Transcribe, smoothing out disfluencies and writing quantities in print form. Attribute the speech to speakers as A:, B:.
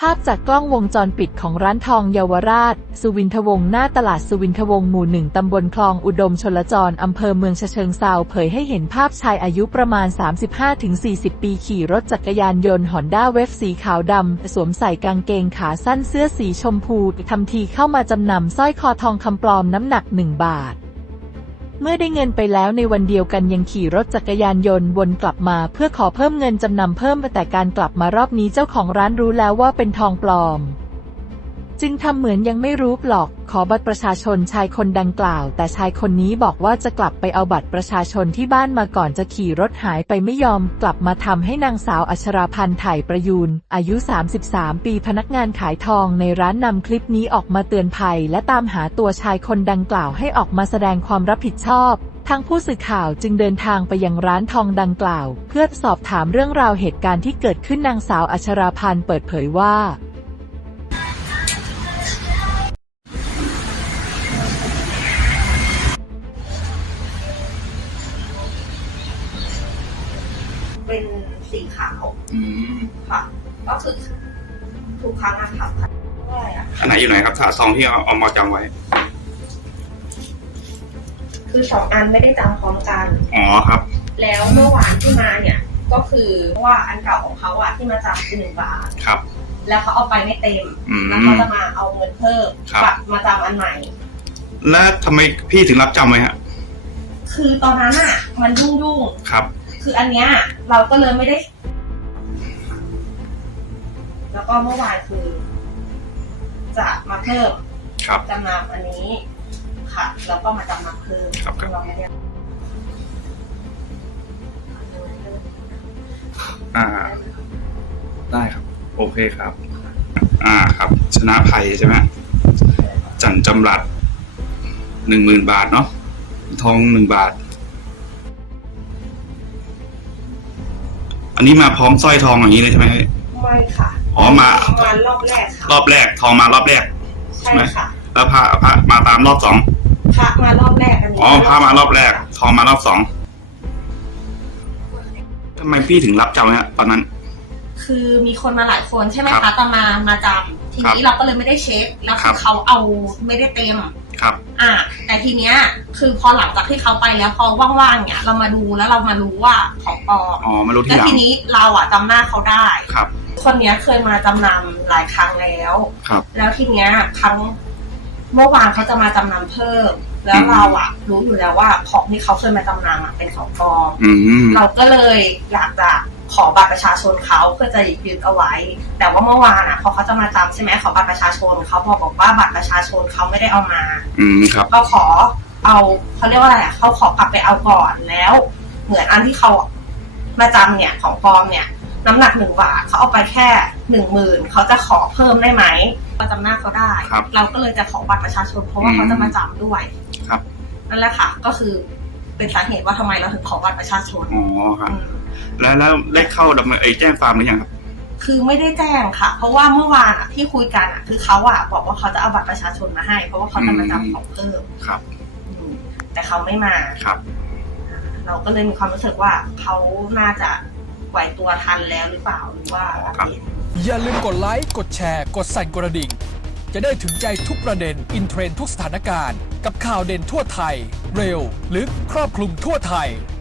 A: ภาพจากกล้องวงจรปิดของร้านทองเยาวราชสุวินทวงศ์หน้าตลาดสุวินทวงศ์หมู่ 1 ตำบลคลองอุดมชลจรอำเภอเมืองฉะเชิงเทราเผยให้เห็นภาพชายอายุประมาณ 35-40 ปีขี่รถจักรยานยนต์ฮอนด้าเวฟสีขาวดำสวมใส่กางเกงขาสั้นเสื้อสีชมพูทำทีเข้ามาจำนำสร้อยคอทองคำปลอมน้ำหนัก1 บาทเมื่อได้เงินไปแล้วในวันเดียวกันยังขี่รถจักรยานยนต์วนกลับมาเพื่อขอเพิ่มเงินจำนำเพิ่มแต่การกลับมารอบนี้เจ้าของร้านรู้แล้วว่าเป็นทองปลอมจึงทำเหมือนยังไม่รู้หรอกขอบัตรประชาชนชายคนดังกล่าวแต่ชายคนนี้บอกว่าจะกลับไปเอาบัตรประชาชนที่บ้านมาก่อนจะขี่รถหายไปไม่ยอมกลับมาทำให้นางสาวอัชราพันธ์ไถ่ประยูนอายุ33 ปีพนักงานขายทองในร้านนำคลิปนี้ออกมาเตือนภัยและตามหาตัวชายคนดังกล่าวให้ออกมาแสดงความรับผิดชอบทางผู้สื่อข่าวจึงเดินทางไปยังร้านทองดังกล่าวเพื่อสอบถามเรื่องราวเหตุการณ์ที่เกิดขึ้นนางสาวอัชราพันธ์เปิดเผยว่า
B: เป็นสีขาวค่ะก็คือทุกครั้งอะค่ะอะไรอะ
C: อันไหนอยู่ไหนครับซองที่เอามาจำไว้
B: คือ2 อันไม่ได้จำพร้อมกัน
C: อ๋อครับ
B: แล้วเมื่อวานที่มาเนี่ยก็คือว่าอันเก่าของเขาอะที่มาจำคือ1 บาท
C: ครับ
B: แล้วเขาเอาไปไม่เต็มแล้วเขาจะมาเอาเงินเพิ่มบัตรมาจำอันใหม่
C: แล้วทำไมพี่ถึงรับจำไว้ฮะ
B: คือตอนนั้นอะมันยุ่ง
C: ครับ
B: คืออันเนี้ยเราก็เลยไม่ได้แล้วก็เมื่อวานคือจะมาเพิ่มจำนำอันนี้ค่ะแล้วก็มาจำนำเพิ่มเราไม่ได้
C: ได้ครับโอเคครับครับชนะภัยใช่ไหมจันจำรัด10,000 บาทเนาะทอง1 บาทอันนี้มาพร้อมสร้อยทองอย่างนี้เลยใช่ไหม
B: ไม่ค่ะ
C: อ๋อมาร
B: อบแรกค่ะ
C: รอบแรกทองมารอบแรก
B: ใช่ค่ะ
C: แล้วพระมาตามรอบ2
B: พระมารอบแรกอันนี้
C: อ๋อพระมารอบแรกทองมารอบ2ทำไมพี่ถึงรับจำฮะตอนนั้น
B: คือมีคนมาหลายคนใช่ไหมคะตอนมาจำทีนี้เราก็เลยไม่ได้เช็คแล้วเขาเอาไม่ได้เต็ม
C: ครับ
B: แต่ทีเนี้ยคือพอหลังจากที่เขาไปแล้วพอว่างๆเนี่ยเรามาดูแล้วเรามารู้ว่าของปลอม
C: มารู้ที่หลัง
B: แล้วทีนี้เราจำหน้าเขาได้
C: ครับ
B: คนเนี้ยเคยมาจำนำหลายครั้งแล้ว
C: ครับ
B: แล้วทีเนี้ยครั้งเมื่อวานเขาจะมาจำนำเพิ่มแล้วเรารู้อยู่แล้วว่าของที่เขาเคยมาจำนำเป็นของปลอมเราก็เลยอยากจะขอบัตรประชาชนเขาเพื่อจะยึดเอาไว้แต่ว่าเมื่อวานพอเขาจะมาจำใช่ไหมขอบัตรประชาชนเขาบอกว่าบัตรประชาชนเขาไม่ได้เอามา
C: ครับ
B: เขาขอเอาเขาเรียกว่าอะไรเขาขอกลับไปเอาก่อนแล้วเหมือนอันที่เขามาจำเนี่ยของปลอมเนี่ยน้ำหนัก1 บาทเขาเอาไปแค่10,000เขาจะขอเพิ่มได้ไหมเราจำหน้าเขาได้เราก็เลยจะขอบัตรประชาชนเพราะว่าเขาจะมาจำด้วย
C: ครับ
B: นั่นแหละค่ะก็คือเป็นสาเหตุว่าทำไมเราถึงขอบัตรประชาชน
C: อ๋อครับแล้วได้เข้าดำเนินแจ้งความหรือยังครับ
B: คือไม่ได้แจ้งค่ะเพราะว่าเมื่อวานที่คุยกันคือเขาบอกว่าเขาจะเอาบัตรประชาชนมาให้เพราะว่าเขาจะมาจำของเพิ่ม
C: ครับ
B: แต่เขาไม่มา
C: ครับ
B: เราก็เลยมีความรู้สึกว่าเขาน่าจะไหวตัวทันแล้วหรือเปล่าหรือว่า
D: อย่าลืมกดไลค์กดแชร์กดสั่นกระดิ่งจะได้ถึงใจทุกประเด็นอินเทรนด์ทุกสถานการณ์กับข่าวเด่นทั่วไทยเร็วลึกครอบคลุมทั่วไทย